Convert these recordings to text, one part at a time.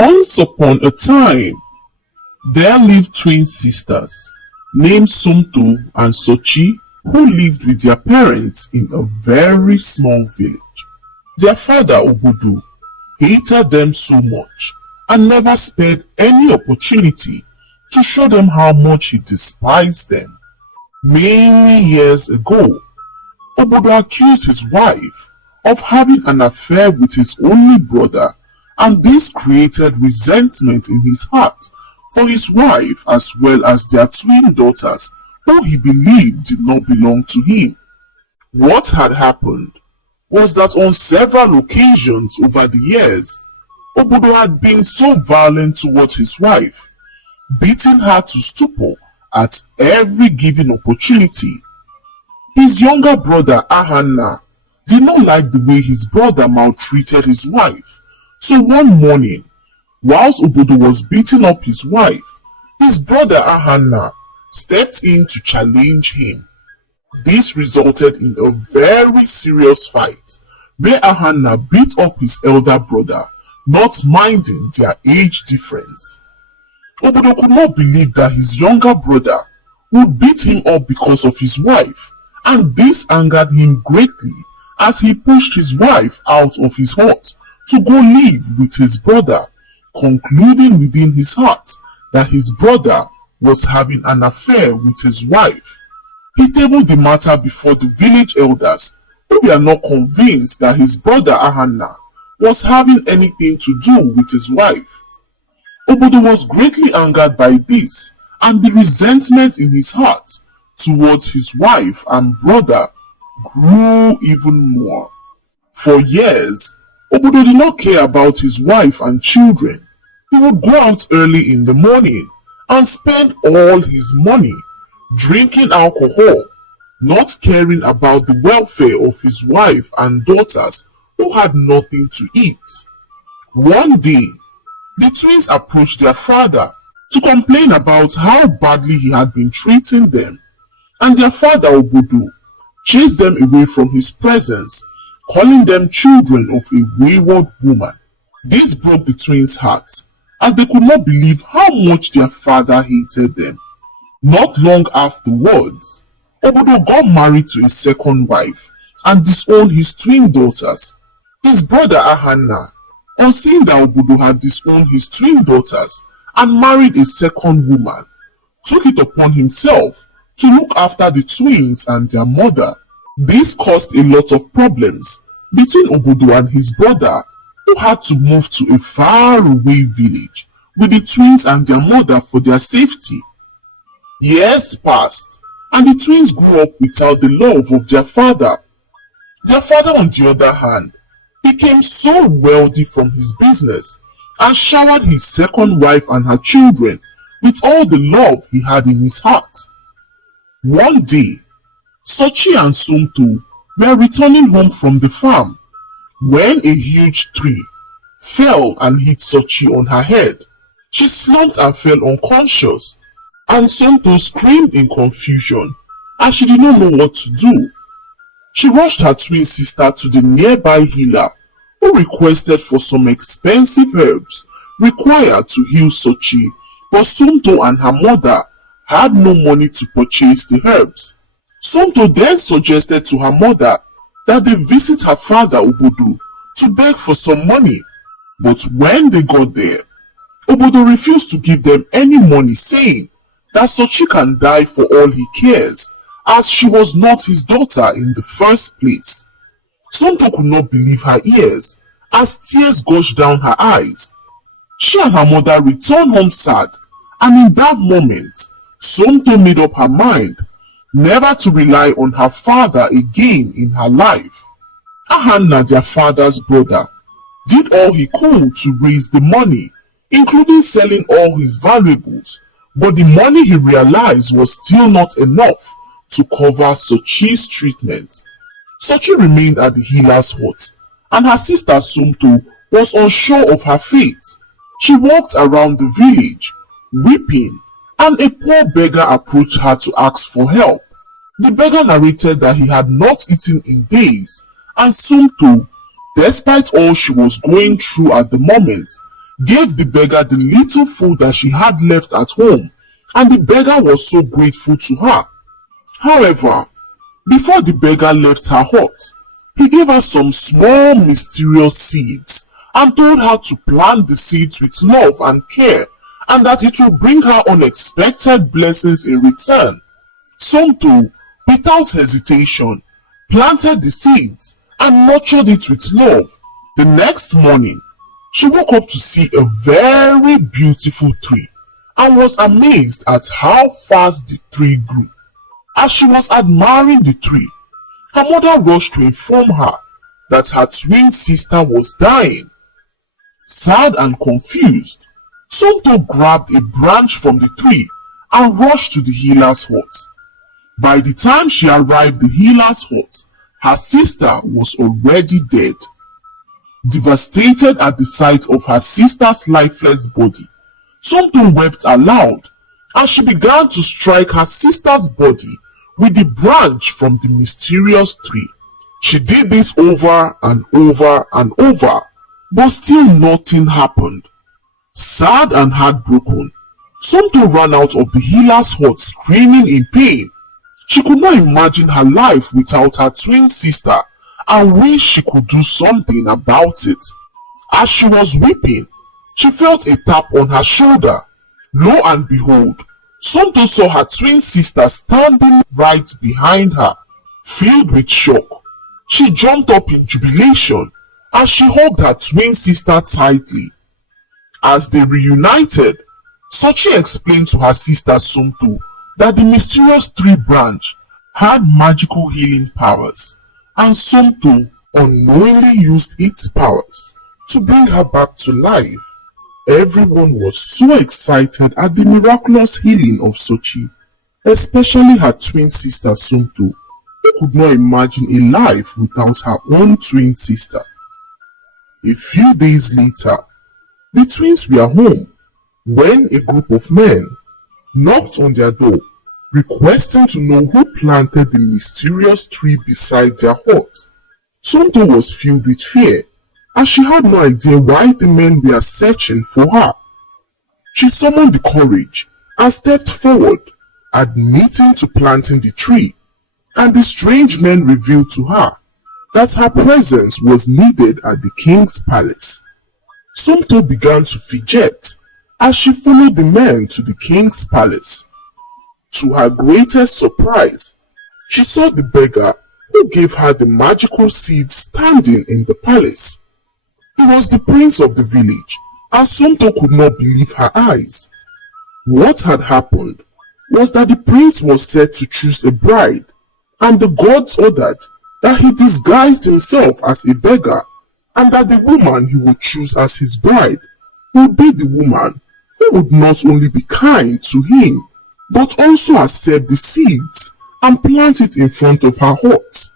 Once upon a time, there lived twin sisters named Somto and Sochi who lived with their parents in a very small village. Their father Obudu hated them so much and never spared any opportunity to show them how much he despised them. Many years ago, Obudu accused his wife of having an affair with his only brother, and this created resentment in his heart for his wife as well as their twin daughters who he believed did not belong to him. What had happened was that on several occasions over the years, Obudu had been so violent towards his wife, beating her to stupor at every given opportunity. His younger brother Ahanna did not like the way his brother maltreated his wife, so one morning, whilst Obudu was beating up his wife, his brother Ahanna stepped in to challenge him. This resulted in a very serious fight where Ahanna beat up his elder brother, not minding their age difference. Obudu could not believe that his younger brother would beat him up because of his wife, and this angered him greatly as he pushed his wife out of his hut to go live with his brother, concluding within his heart that his brother was having an affair with his wife. He tabled the matter before the village elders, who were not convinced that his brother Ahanna was having anything to do with his wife. Obudu was greatly angered by this, and the resentment in his heart towards his wife and brother grew even more. For years, Obudu did not care about his wife and children. He would go out early in the morning and spend all his money drinking alcohol, not caring about the welfare of his wife and daughters who had nothing to eat. One day, the twins approached their father to complain about how badly he had been treating them, and their father Obudu chased them away from his presence, calling them children of a wayward woman. This broke the twins' hearts, as they could not believe how much their father hated them. Not long afterwards, Obudu got married to a second wife and disowned his twin daughters. His brother Ahanna, on seeing that Obudu had disowned his twin daughters and married a second woman, took it upon himself to look after the twins and their mother. This caused a lot of problems between Obudu and his brother, who had to move to a faraway village with the twins and their mother for their safety. Years passed, and the twins grew up without the love of their father. Their father, on the other hand, became so wealthy from his business and showered his second wife and her children with all the love he had in his heart. One day, Sochi and Somto were returning home from the farm when a huge tree fell and hit Sochi on her head. She slumped and fell unconscious, and Somto screamed in confusion as she did not know what to do. She rushed her twin sister to the nearby healer, who requested for some expensive herbs required to heal Sochi, but Somto and her mother had no money to purchase the herbs. Somto then suggested to her mother that they visit her father Obudu to beg for some money, but when they got there, Obudu refused to give them any money, saying that Sochi can die for all he cares, as she was not his daughter in the first place. Somto could not believe her ears as tears gushed down her eyes. She and her mother returned home sad, and in that moment, Somto made up her mind never to rely on her father again in her life. Ahanna, their father's brother, did all he could to raise the money, including selling all his valuables, but the money he realized was still not enough to cover Sochi's treatment. Sochi remained at the healer's hut, and her sister Somto was unsure of her fate. She walked around the village, weeping, and a poor beggar approached her to ask for help. The beggar narrated that he had not eaten in days, and Somto, despite all she was going through at the moment, gave the beggar the little food that she had left at home, and the beggar was so grateful to her. However, before the beggar left her hut, he gave her some small mysterious seeds and told her to plant the seeds with love and care, and that it will bring her unexpected blessings in return. Somto, without hesitation, planted the seeds and nurtured it with love. The next morning, she woke up to see a very beautiful tree and was amazed at how fast the tree grew. As she was admiring the tree, her mother rushed to inform her that her twin sister was dying. Sad and confused, Somto grabbed a branch from the tree and rushed to the healer's hut. By the time she arrived at the healer's hut, her sister was already dead. Devastated at the sight of her sister's lifeless body, Somto wept aloud as she began to strike her sister's body with the branch from the mysterious tree. She did this over and over and over, but still nothing happened. Sad and heartbroken, Somto ran out of the healer's hut screaming in pain. She could not imagine her life without her twin sister and wished she could do something about it. As she was weeping, she felt a tap on her shoulder. Lo and behold, Somto saw her twin sister standing right behind her. Filled with shock, she jumped up in jubilation as she hugged her twin sister tightly. As they reunited, Sochi explained to her sister Somto that the mysterious tree branch had magical healing powers, and Somto unknowingly used its powers to bring her back to life. Everyone was so excited at the miraculous healing of Sochi, especially her twin sister Somto, who could not imagine a life without her own twin sister. A few days later, the twins were home when a group of men knocked on their door, requesting to know who planted the mysterious tree beside their hut. Somto was filled with fear, as she had no idea why the men were searching for her. She summoned the courage and stepped forward, admitting to planting the tree, and the strange men revealed to her that her presence was needed at the king's palace. Somto began to fidget as she followed the men to the king's palace. To her greatest surprise, she saw the beggar who gave her the magical seed standing in the palace. He was the prince of the village, and Somto could not believe her eyes. What had happened was that the prince was set to choose a bride, and the gods ordered that he disguised himself as a beggar, and that the woman he would choose as his bride would be the woman who would not only be kind to him, but also accept the seeds and plant it in front of her hut.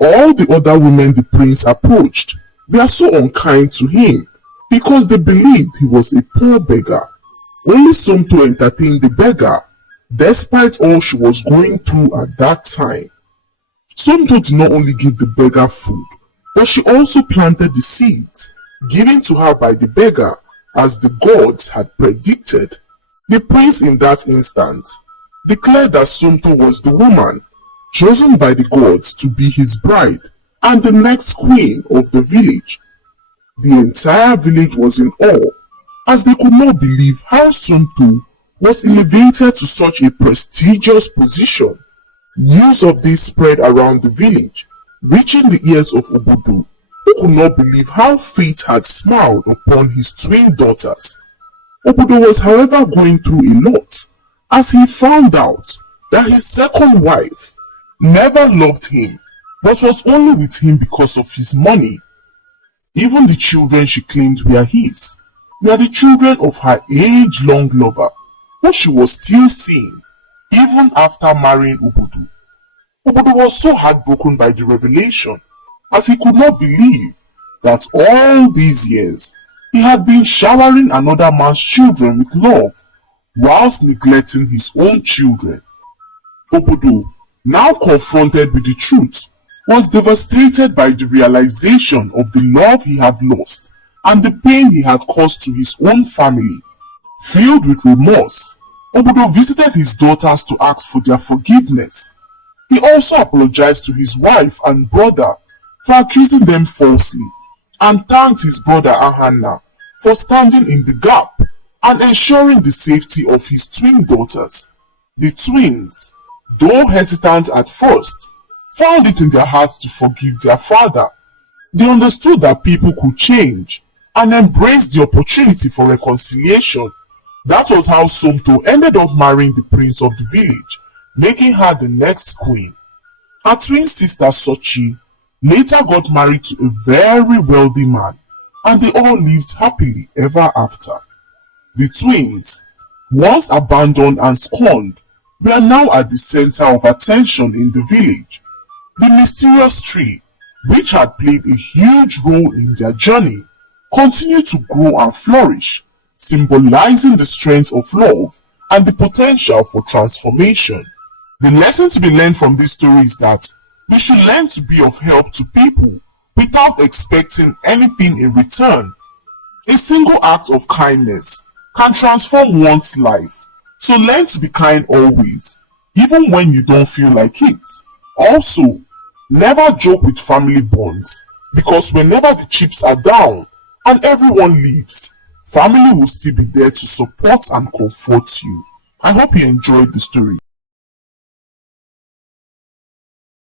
All the other women the prince approached were so unkind to him because they believed he was a poor beggar. Only Somto entertained the beggar, despite all she was going through at that time. Somto did not only give the beggar food, but she also planted the seeds given to her by the beggar as the gods had predicted. The prince in that instant declared that Somto was the woman chosen by the gods to be his bride and the next queen of the village. The entire village was in awe as they could not believe how Somto was elevated to such a prestigious position. News of this spread around the village, reaching the ears of Obodo, who could not believe how fate had smiled upon his twin daughters. Obodo was however going through a lot as he found out that his second wife never loved him but was only with him because of his money. Even the children she claimed were his were the children of her age-long lover, who she was still seeing even after marrying Obodo. Obodo was so heartbroken by the revelation as he could not believe that all these years he had been showering another man's children with love whilst neglecting his own children. Obodo, now confronted with the truth, was devastated by the realization of the love he had lost and the pain he had caused to his own family. Filled with remorse, Obodo visited his daughters to ask for their forgiveness. He also apologized to his wife and brother for accusing them falsely, and thanked his brother Ahanna for standing in the gap and ensuring the safety of his twin daughters. The twins, though hesitant at first, found it in their hearts to forgive their father. They understood that people could change and embraced the opportunity for reconciliation. That was how Somto ended up marrying the prince of the village, making her the next queen. Her twin sister Sochi later got married to a very wealthy man, and they all lived happily ever after. The twins, once abandoned and scorned, were now at the center of attention in the village. The mysterious tree, which had played a huge role in their journey, continued to grow and flourish, symbolizing the strength of love and the potential for transformation. The lesson to be learned from this story is that we should learn to be of help to people without expecting anything in return. A single act of kindness can transform one's life, so learn to be kind always, even when you don't feel like it. Also, never joke with family bonds, because whenever the chips are down and everyone leaves, family will still be there to support and comfort you. I hope you enjoyed the story.